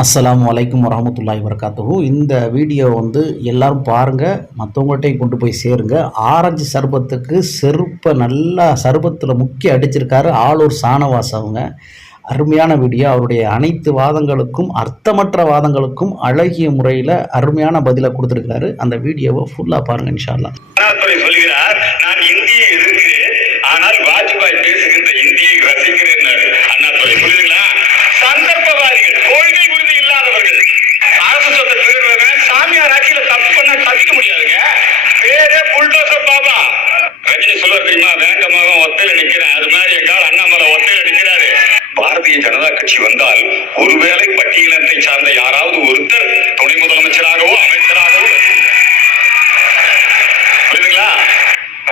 அஸ்லாம் வலைக்கம் வரமத்துல்லாய் வரகாத்துஹு இந்த வீடியோ வந்து எல்லாரும் பாருங்கள் மற்றவங்கள்ட்டையும் கொண்டு போய் சேருங்க. ஆரஞ்சு சர்பத்துக்கு செருப்பை நல்லா சர்பத்தில் முக்கி அடிச்சிருக்காரு ஆளூர் சானவாஸ் அவங்க. அருமையான வீடியோ. அவருடைய அனைத்து வாதங்களுக்கும் அர்த்தமற்ற வாதங்களுக்கும் அழகிய முறையில் அருமையான பதிலை கொடுத்துருக்காரு அந்த வீடியோவை ஃபுல்லாக பாருங்கள் இன்ஷா அல்லாஹ் சொல்கிறார் நான் இந்திய எதிர்க்கிறேன் ஆனால் வாஜ்பாய் பேசுகின்ற இந்தியை ரசிக்கிறேன் சந்தர்ப்பவாதிகள் உறுதி இல்லாதவர்கள். அரசு சொத்தை திருடுறவன் சாமியார் ஆட்சியில தப்பு பண்ண தப்பிக்க முடியாதுங்க. பேரே புல்டோசர் பாபா. ரஜினி சொல்ல தெரியுமா வேங்கமாக ஒத்தையில நிக்கிறேன். அது மாதிரி எங்கால் அண்ணாமலை ஒத்தையில நிக்கிறாரு. பாரதிய ஜனதா கட்சி வந்தால் ஒருவேளை பட்டியலத்தை சார்ந்த யாராவது ஒருத்தர் துணை முதலமைச்சராகவோ அமைச்சராகவோ புரியுதுங்களா?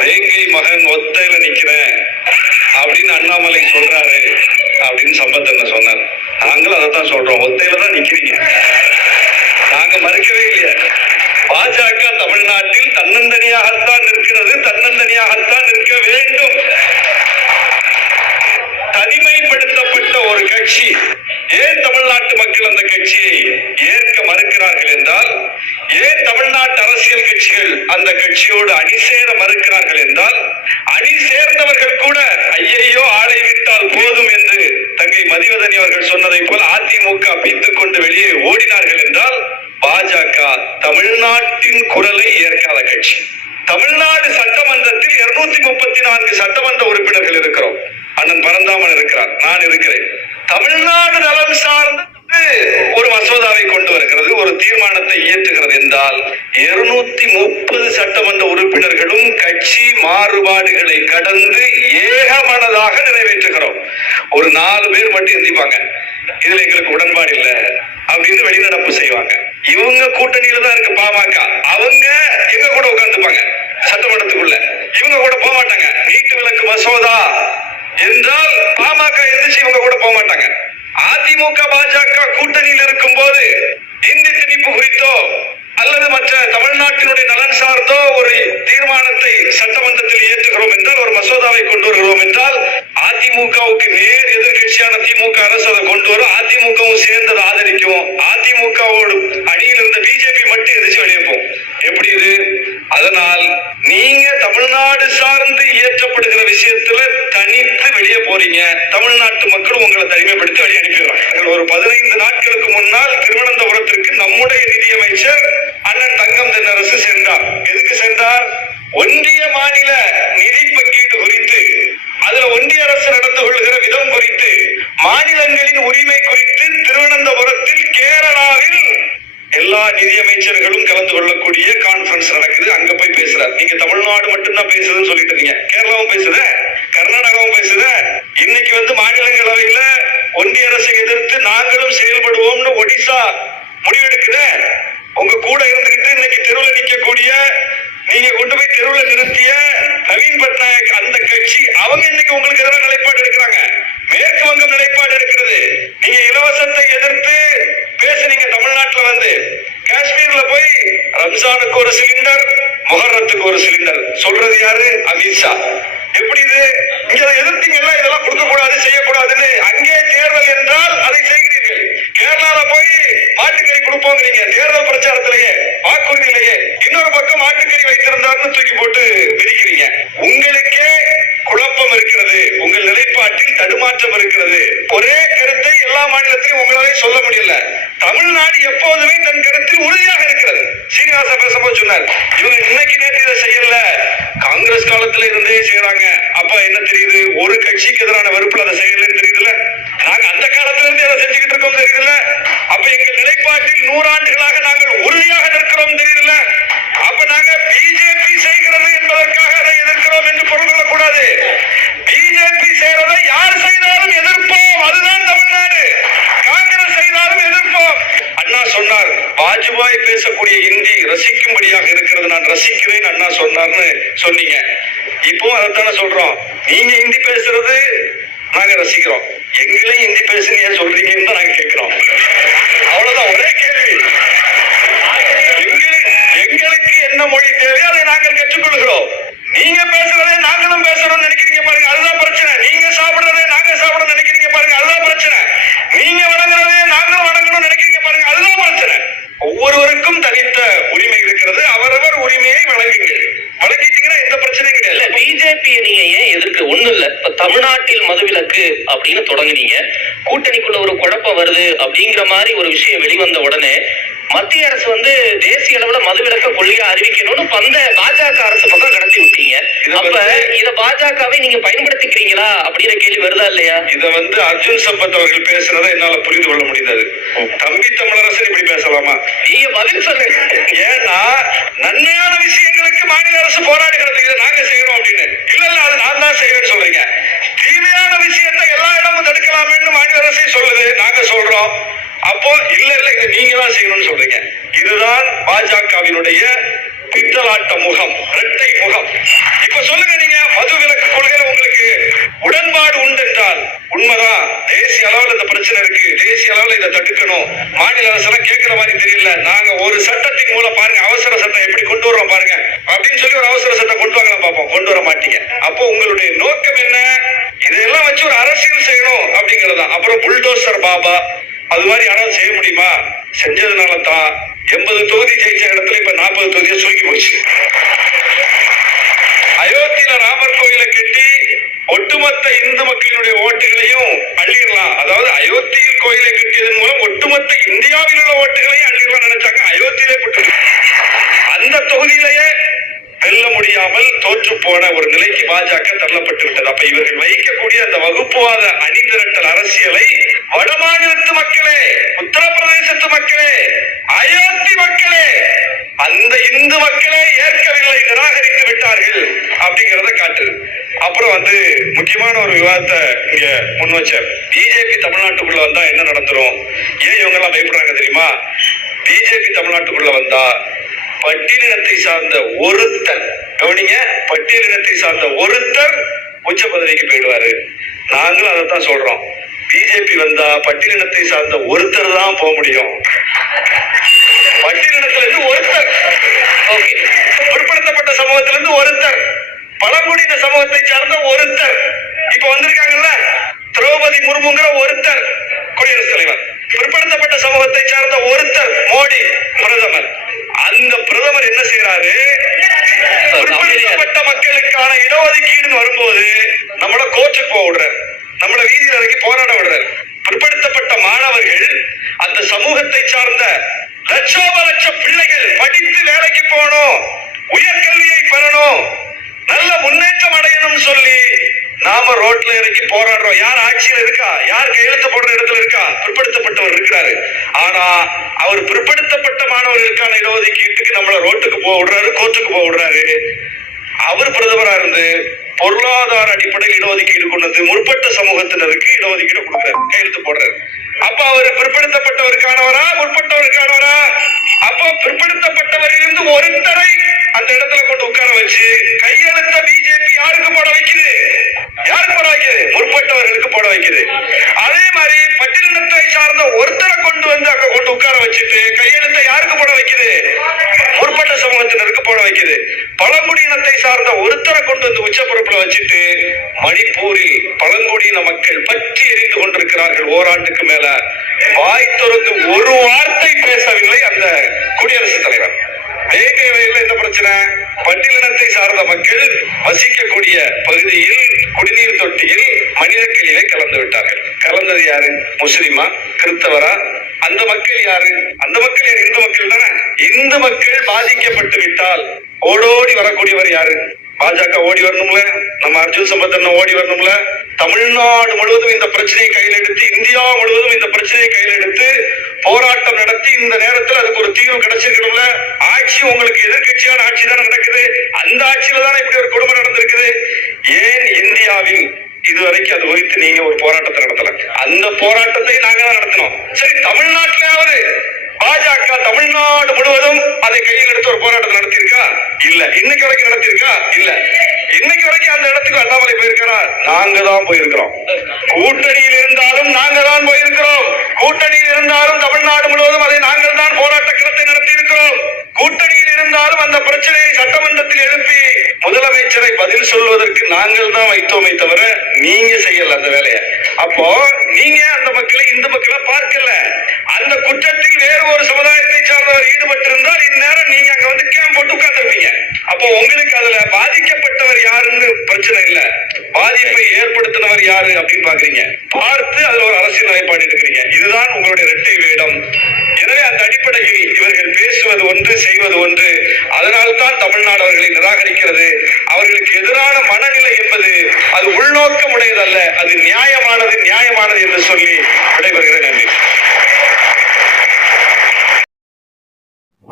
வேங்கை மகன் ஒத்தையில நிக்கிறேன் அப்படின்னு அண்ணாமலை சொல்றாரு அப்படின்னு சம்பத்தன் சொன்னார். நாங்களும் அதை தான் சொல்றோம். ஒத்தையில தான் நிக்கிறீங்க. நாங்க மறுக்கவே இல்லையா. பாஜக தமிழ்நாட்டில் தன்னந்தனியாகத்தான் நிற்கிறது. தன்னந்தனியாகத்தான் நிற்க வேண்டும். தனிமைப்படுத்தப்பட்ட ஒரு கட்சி. ஏன் தமிழ்நாட்டு மக்கள் அந்த கட்சியை ஏற்க மறுக்கிறார்கள் என்றால் ஏன் தமிழ்நாட்டு அரசியல் கட்சிகள் அந்த கட்சியோடு அணி சேர மறுக்கிறார்கள் என்றால் அணி சேர்ந்தவர்கள் கூட ஐயையோ ஆளை விட்டால் போதும் என்று தங்கை மதிவதனி அவர்கள் அதிமுக பித்துக் கொண்டு வெளியே ஓடினார்கள் என்றால் பாஜக தமிழ்நாட்டின் குரலை ஏற்காத கட்சி தமிழ்நாடு சட்டமன்றத்தில் இருநூத்தி முப்பத்தி நான்கு சட்டமன்ற உறுப்பினர்கள் இருக்கிறோம். அண்ணன் பரந்தாமன் இருக்கிறார் நான் இருக்கிறேன். தமிழ்நாடு நலம் சார்ந்து ஒரு மசோதாவை கொண்டு வருகிறது ஒரு தீர்மானத்தை இயற்றுகிறது என்றால் இருநூத்தி முப்பது சட்டமன்ற உறுப்பினர்களும் கட்சி மாறுபாடுகளை கடந்து ஏகமனதாக நிறைவேற்றுகிறோம். ஒரு நாலு பேர் மட்டும் எந்திப்பாங்க. இதுல எங்களுக்கு உடன்பாடு இல்ல. அப்படின்னு வெளிநடப்பு செய்வாங்க. இவங்க கூட்டணியில தான் இருக்கு பாமக. அவங்க எங்க கூட உட்கார்ந்துப்பாங்க? சட்டமன்றத்துக்குள்ள. இவங்க கூட போக மாட்டாங்க. நீட்டு விளக்கு மசோதா என்றால் பாமக எந்திரிச்சு இவங்க கூட போக மாட்டாங்க. அதிமுக பாஜக கூட்டணியில் இருக்கும் போது இந்தி திணிப்பு குறித்தோ அல்லது மற்ற தமிழ்நாட்டினுடைய நலன் சார்ந்தோ ஒரு தீர்மானத்தை சட்டமன்றத்தில் இயற்றுகிறோம் என்றால் ஒரு மசோதாவை கொண்டு வருகிறோம் என்றால் அதிமுகவுக்கு நேர் எதிர்கட்சியான திமுக அரசு அதை கொண்டு வரும். அதிமுக ஒன்றிய மாநில நிதி பங்கீடு குறித்து அதுல ஒன்றிய அரசு நடந்து கொள்கிற விதம் குறித்து மாநிலங்களின் உரிமை குறித்து திருவனந்தபுரத்தில் கேரளாவில் எல்லா நிதியமைச்சர்களும் கலந்து கொள்ளக்கூடிய கான்பரன்ஸ் நடக்குது. அங்க போய் பேசுறாரு. நீங்க தமிழ்நாடு மட்டும்தான் பேசுதுன்னு சொல்லிட்டு இருந்தீங்க கேரளாவும் பேசுத? கர்நாடகாவும் பேசுத? இன்னைக்கு வந்து மாநிலங்களவையில ஒன்றிய அரசை எதிர்த்து நாங்களும் செயல்படுவோம்னு ஒடிசா முடிவெடுக்குத? உங்க கூட இருந்துகிட்டு இன்னைக்கு தெருவில் நிற்கக்கூடிய நீங்க கொண்டு போய் தெருவில் நிறுத்திய நவீன் பட்நாயக் அந்த கட்சி அவங்க இன்னைக்கு உங்களுக்கு எதிராக நிலைப்பாடு எடுக்கிறாங்க. மேற்கு வங்கம் நிலைப்பாடு இருக்கிறது நீங்க இலவசத்தை எதிர்த்து பேசுனீங்க தமிழ்நாட்டுல வந்து. காஷ்மீர்ல போய் ரம்ஜானுக்கு ஒரு சிலிண்டர் முஹர்ரத்துக்கு ஒரு சிலிண்டர். சொல்றது யாரு? அமித்ஷா எப்படி இது? இங்க எதிர்த்தீங்கல்ல? இதெல்லாம் கொடுக்க கூடாது செய்யக்கூடாதுன்னு. அங்கே தேர்தல் என்றால் அதை செய்கிறீர்கள் கேரளால போய் மாட்டுக்கறி கொடுப்போங்கிறீங்க. தேர்தல் பிரச்சாரத்திலேயே வாக்குறுதியிலேயே இன்னொரு பக்கம் மாட்டுக்கறி வைத்திருந்தார்னு தூக்கி போட்டு பிரிக்கிறீங்க உங்களுக்கே குழப்பம் இருக்கிறது. உங்கள் நிலைப்பாட்டில் தடுமாற்றம் இருக்கிறது. ஒரே கருத்தை எல்லா மாநிலத்திலையும் உங்களாலே சொல்ல முடியல. தமிழ்நாடு எப்போதுமே தன் கருத்தில் உறுதியாக இருக்கிறது. சீனிவாசா பேசும்போது சொன்னார் இவங்க இன்னைக்கு நேற்று இதை செய்யல. காங்கிரஸ் காலத்துல இருந்தே செய்யறாங்க அப்ப என்ன தெரியுது? ஒரு கட்சிக்கு எதிரான வெறுப்புல அதை செய்யலன்னு தெரியுதுல்ல? நாங்க அந்த காலத்துல இருந்து அதை செஞ்சுக்கிட்டு இருக்கோம் தெரியுதுல்ல? அப்ப எங்கள் நிலைப்பாட்டில் நூறாண்டுகளாக நாங்கள் உறுதியாக நிற்கிறோம் தெரியுதுல்ல? அப்ப நாங்க பிஜேபி செய்கிறது என்பதற்காக அதை எதிர்க்கிறோம் என்று பொருள் கொள்ளக்கூடாது. பிஜேபி செய்யறதை யார் செய்தாலும் எதிர்ப்போம். அதுதான் தமிழ்நாடு. காங்கிரஸ் செய்தாலும் எதிர்ப்போம். அண்ணா சொன்னார் வாஜ்பாய் பேசக்கூடிய இந்தி ரசிக்கும்படியாக இருக்கிறது. நான் ரசிக்கிறேன் அண்ணா சொன்னார்னு சொன்னீங்க. இப்போ அதைத்தானே சொல்றோம். நீங்க ஹிந்தி பேசுறது நாங்க ரசிக்கிறோம். எங்களே ஹிந்தி பேசுன்னு ஏன் சொல்றீங்கன்னு நாங்க கேட்கிறோம். அவ்வளவுதான் ஒரே கேள்வி. எங்களுக்கு என்ன மொழி தேவையோ அதை நாங்கள் கற்றுக்கொள்கிறோம். நீங்க பேசுறதே நாங்களும் பேசணும்னு நினைக்கிறீங்க பாருங்க அதுதான் பிரச்சனை. நீங்க சாப்பிடுறதே நாங்க சாப்பிடணும் நினைக்கிறீங்க பாருங்க அதுதான் பிரச்சனை. நீங்க வணங்குறதே நாங்களும் வணங்கணும்னு நினைக்கிறீங்க பாருங்க அதுதான் பிரச்சனை. ஒவ்வொருவருக்கும் தனித்த உரிமை இருக்கிறது அவரவர் உரிமையை வழங்குங்கள். வழங்கிட்டீங்கன்னா எந்த பிரச்சனையும் கிடையாது. பிஜேபி நீங்க ஏன் எதிர்க்க? ஒண்ணு இல்ல. இப்ப தமிழ்நாட்டு அப்படின்னு தொடங்குனீங்க. கூட்டணிக்குள்ள ஒரு குழப்பம் வருது அப்படிங்கிற மாதிரி ஒரு விஷயம் வெளிவந்த உடனே மத்திய அரசு வந்து தேசிய அளவுல மதுவிலக்க கொள்கையா அறிவிக்கணும்னு பந்த பாஜக அரசு பக்கம் கடத்தி விட்டீங்க. அப்ப இத பாஜகவை நீங்க பயன்படுத்திக்கிறீங்களா அப்படிங்கிற கேள்வி வருதா இல்லையா? இத வந்து அர்ஜுன் சம்பத் அவர்கள் பேசுறதை என்னால புரிந்து கொள்ள முடிந்தது. தம்பி தமிழரசன் இப்படி பேசலாமா? நீங்க பதில் சொல்லுங்க. ஏன்னா நன்மையான விஷயங்களுக்கு மாநில அரசு போராடுகிறது. இதை நாங்க செய்யறோம் அப்படின்னு. இல்ல இல்ல அது நான் தான் செய்யறேன்னு சொல்றீங்க. தீமையான விஷயத்தை எல்லா இடமும் தடுக்கலாமேன்னு மாநில அரசே சொல்லுது. நாங்க சொல்றோம். அப்போ இல்ல இல்ல இதை நீங்க தான் செய்யணும்னு சொல்றீங்க. இதுதான் பாஜகவினுடைய பித்தலாட்ட முகம் இரட்டை முகம். இப்ப சொல்லுங்க நீங்க மது விலக்கு கொள்கையில உங்களுக்கு உடன்பாடு உண்டு என்றால் உண்மைதான். தேசிய அளவில் இந்த பிரச்சனை இருக்கு. தேசிய அளவில் இதை தடுக்கணும். மாநில அரசெல்லாம் கேட்கிற மாதிரி தெரியல. நாங்க ஒரு சட்டத்தின் மூலம் பாருங்க அவசர சட்டம் எப்படி கொண்டு வரோம் பாருங்க அப்படின்னு சொல்லி ஒரு அவசர சட்டம் கொண்டு வாங்கலாம் பார்ப்போம் கொண்டு வர மாட்டீங்க அப்போ உங்களுடைய நோக்கம் என்ன இதையெல்லாம் வச்சு ஒரு அரசியல் செய்யணும் அப்படிங்கறது தான் அப்புறம் புல்டோசர் பாபா அது மாதிரி யாராவது செய்ய முடியுமா? செஞ்சதுனால தான் எண்பது தொகுதி ஜெயிச்ச இடத்துல இப்ப நாற்பது தொகுதியை சுருங்கி போச்சு. அயோத்தியில ராமர் கோயிலை கட்டி ஒட்டுமொத்த இந்து மக்களினுடைய ஓட்டுகளையும் அள்ளிடலாம். அதாவது அயோத்தியில் கோயிலை கட்டியதன் மூலம் ஒட்டுமொத்த இந்தியாவில் உள்ள ஓட்டுகளையும் அள்ளிடலாம் நினைச்சாங்க. அயோத்தியிலே போட்டு. அந்த தொகுதியிலேயே வெல்ல முடியாமல் தோற்று போன ஒரு நிலைக்கு பாஜக தள்ளப்பட்டு விட்டது. அப்ப இவர் மக்களே அயோத்தி மக்களே அந்த இந்து மக்களே ஏற்கவில்லை நிராகரித்து விட்டார்கள் அப்படிங்கறத காட்டு அப்புறம் வந்து முக்கியமான ஒரு விவாதத்தை இங்க முன் வச்சார் பிஜேபி தமிழ்நாட்டுக்குள்ள வந்தா என்ன நடந்துரும்? ஏன் இவங்க எல்லாம் பயப்படுறாங்க தெரியுமா? பிஜேபி தமிழ்நாட்டுக்குள்ள வந்தா பட்டியலினத்தை சார்ந்த ஒருத்தர் கவனிங்க பட்டியலினத்தை சார்ந்த ஒருத்தர் உச்ச பதவிக்கு போயிடுவாரு. நாங்களும் அதைத்தான் சொல்றோம். பிஜேபி வந்தா பட்டியலினத்தை சார்ந்த ஒருத்தர் தான் போக முடியும். பட்டியலினத்துல இருந்து ஒருத்தர். பிற்படுத்தப்பட்ட சமூகத்திலிருந்து ஒருத்தர். பழங்குடியின சமூகத்தை சார்ந்த ஒருத்தர். இப்ப வந்திருக்காங்கல்ல? திரௌபதி முர்முங்கிற ஒருத்தர். குடியரசுத் தலைவர். பிற்படுத்தப்பட்ட சமூகத்தை சார்ந்த ஒருத்தர் மோடி பிரதமர். அந்த பிரதமர் என்ன செய்யறாரு பிற்படுத்தப்பட்ட மக்களுக்கான இடஒதுக்கீடுன்னு வரும்போது நம்மள கோச்சுக்கு போக விடுறாரு. நம்மள வீதியில் இறங்கி போராட விடுறாரு. பிற்படுத்தப்பட்ட மாணவர்கள் அந்த சமூகத்தை சார்ந்த லட்சோப லட்ச பிள்ளைகள் படித்து வேலைக்கு போகணும் உயர்கல்வியை பெறணும் நல்ல முன்னேற்றம் அடையணும்னு சொல்லி நாம ரோட்ல இறங்கி போராடுறோம். யார் ஆட்சியில இருக்கா? யார் கையெழுத்து போடுற இடத்துல இருக்கா? பிற்படுத்தப்பட்டவர் இருக்கிறாரு. ஆனா அவர் பிற்படுத்தப்பட்ட மாணவர்களுக்கான இடஒதுக்கீட்டுக்கு நம்மள ரோட்டுக்கு போக விடுறாரு கோர்ட்டுக்கு போக விடுறாரு. அவர் பிரதமரா இருந்து பொருளாதார அடிப்படையில் இடஒதுக்கீடு கொண்டது முற்பட்ட சமூகத்தினருக்கு இடஒதுக்கீடு கொடுக்கிறார் கையெழுத்து போடுறாரு அப்ப அவர் பிற்படுத்தப்பட்டவருக்கானவரா முற்பட்டவருக்கானவரா? அப்போ பிற்படுத்தப்பட்டவரிலிருந்து ஒருத்தரை அந்த இடத்துல கொண்டு உட்கார வச்சு கையெழுத்த பிஜேபி யாருக்கு போட வைக்குது? யாருக்கு போட வைக்கிறது முற்பட்டவர்களுக்கு போட வைக்கிறது அதே மாதிரி பட்டியலினத்தை சார்ந்த ஒருத்தரை கொண்டு வந்து அங்க கொண்டு உட்கார வச்சுட்டு கையெழுத்தை யாருக்கு போட வைக்குது முற்பட்ட சமூகத்தினருக்கு போட வைக்குது பழங்குடியினத்தை சார்ந்த ஒருத்தரை கொண்டு வந்து உச்சப்பரப்புல வச்சுட்டு மணிப்பூரில் பழங்குடியின மக்கள் பற்றி எரிந்து கொண்டிருக்கிறார்கள் ஓராண்டுக்கு மேல. வாய் திறந்து ஒரு வார்த்தை பேசவில்லை அந்த குடியரசுத் தலைவர். வேங்கை வயல்ல என்ன பிரச்சனை? பட்டியலினத்தை சார்ந்த மக்கள் வசிக்கக்கூடிய பகுதியில் குடிநீர் தொட்டியில் மனிதக்களிலே கலந்து விட்டார்கள். கலந்தது யாரு? முஸ்லிமா? கிறிஸ்தவரா? அந்த மக்கள் யாரு? அந்த மக்கள் யார்? இந்து மக்கள் தானே. இந்து மக்கள் பாதிக்கப்பட்டு விட்டால் ஓடோடி வரக்கூடியவர் யாரு? பாஜக ஓடி வரணும்ல? நம்ம அர்ஜுன் சம்பத்தன் ஓடி வரணும்ல? தமிழ்நாடு முழுவதும் இந்த பிரச்சனையை கையில் எடுத்து இந்தியா முழுவதும் இந்த பிரச்சனையை கையில் எடுத்து போராட்டம் நடத்தி இந்த நேரத்தில் அதுக்கு ஒரு தீர்வு கிடைச்சிருக்கணும்ல? ஆட்சி உங்களுக்கு எதிர்க்கட்சியான ஆட்சி தானே நடக்குது. அந்த ஆட்சியில தானே இப்படி ஒரு கொடுமை நடந்திருக்குது. ஏன் இந்தியாவில் இதுவரைக்கும் அது குறித்து நீங்க ஒரு போராட்டத்தை நடத்தல? அந்த போராட்டத்தை நாங்க தான் நடத்தினோம். சரி தமிழ்நாட்டிலாவது பாஜக தமிழ்நாடு முழுவதும் அதை கையில் எடுத்து ஒரு போராட்டம் நடத்தியிருக்கா? இல்ல. இன்னைக்கு வரைக்கும் நடத்தியிருக்கா? இல்ல. இன்னைக்கு வரைக்கும் அந்த இடத்துக்கு அண்ணாமலை போயிருக்கா நாங்க தான் போயிருக்கிறோம். கூட்டணியில் இருந்தாலும் நாங்க தான் போயிருக்கிறோம். கூட்டணியில் இருந்தாலும் தமிழ்நாடு முழுவதும் அதை நாங்கள் தான் போராட்ட களத்தை நடத்தி இருக்கிறோம் கூட்டணியில் இருந்தாலும் அந்த பிரச்சனையை சட்டமன்றத்தில் எழுப்பி முதலமைச்சரை பதில் சொல்வதற்கு நாங்கள் தான் வைத்தோமே தவிர நீங்க செய்யல அந்த வேலையை. அப்போ நீங்க அந்த மக்களை இந்து மக்களை பார்க்கல. குற்றத்தில் வேறு ஒரு சமுதாயத்தை சார்ந்தவர் ஈடுபட்டிருந்தால் இந்நேரம் நீங்க அங்க வந்து கேம் போட்டு உட்கார்ந்துருப்பீங்க அப்போ உங்களுக்கு அதுல பாதிக்கப்பட்டவர் யாருன்னு பிரச்சனை இல்ல. பாதிப்பை ஏற்படுத்தினவர் யாரு அப்படின்னு பாக்குறீங்க. பார்த்து அதுல ஒரு அரசியல் நிலைப்பாடு எடுக்கிறீங்க. இதுதான் உங்களுடைய இரட்டை வேடம். எனவே அந்த அடிப்படையில் இவர்கள் பேசுவது ஒன்று செய்வது ஒன்று. அதனால்தான் தமிழ்நாடு அவர்களை நிராகரிக்கிறது. அவர்களுக்கு எதிரான மனநிலை என்பது அது உள்நோக்கம் உடையதல்ல அது நியாயமானது நியாயமானது என்று சொல்லி விடைபெறுகிறேன். நன்றி.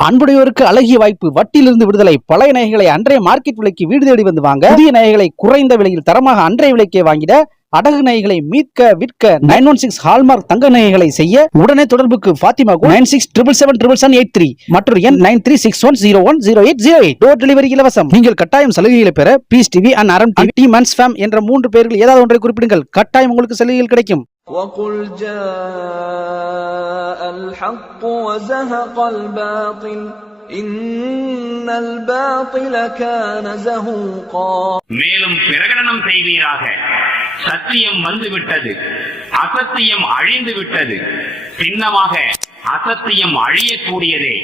அன்புடையோருக்கு அழகிய வாய்ப்பு வட்டியிலிருந்து விடுதலை. பழைய நகைகளை அன்றைய மார்க்கெட் விலைக்கு வீடு தேடி வந்து வாங்க. புதிய நகைகளை குறைந்த விலையில் தரமாக அன்றைய விலைக்கே வாங்கிட அடகு நகைகளை மீட்க விற்க நைன் ஒன் சிக்ஸ் ஹால்மார்க் தங்க நகைகளை செய்ய உடனே தொடர்புக்கு Fathima nine six triple seven triple seven eight three மற்றும் எண் nine three six one zero one zero eight. Zero eight door delivery இலவசம். நீங்கள் கட்டாயம் சலுகைகளை பெற பீஸ் டிவி அண்ட் அரம் டிவி மன்ஸ் ஃபேம் என்ற மூன்று பேர்கள் ஏதாவது ஒன்றை குறிப்பிடுங்கள். கட்டாயம் உங்களுக்கு சலுகைகள் கிடைக்கும். وقل جاء الحق وزهق الباطل إن الباطل كان زهوقا மேலும் பிரகடனம் செய்வீராக சத்தியம் வந்துவிட்டது அசத்தியம் அழிந்து விட்டது சின்னமாக அசத்தியம் அழியக்கூடியதே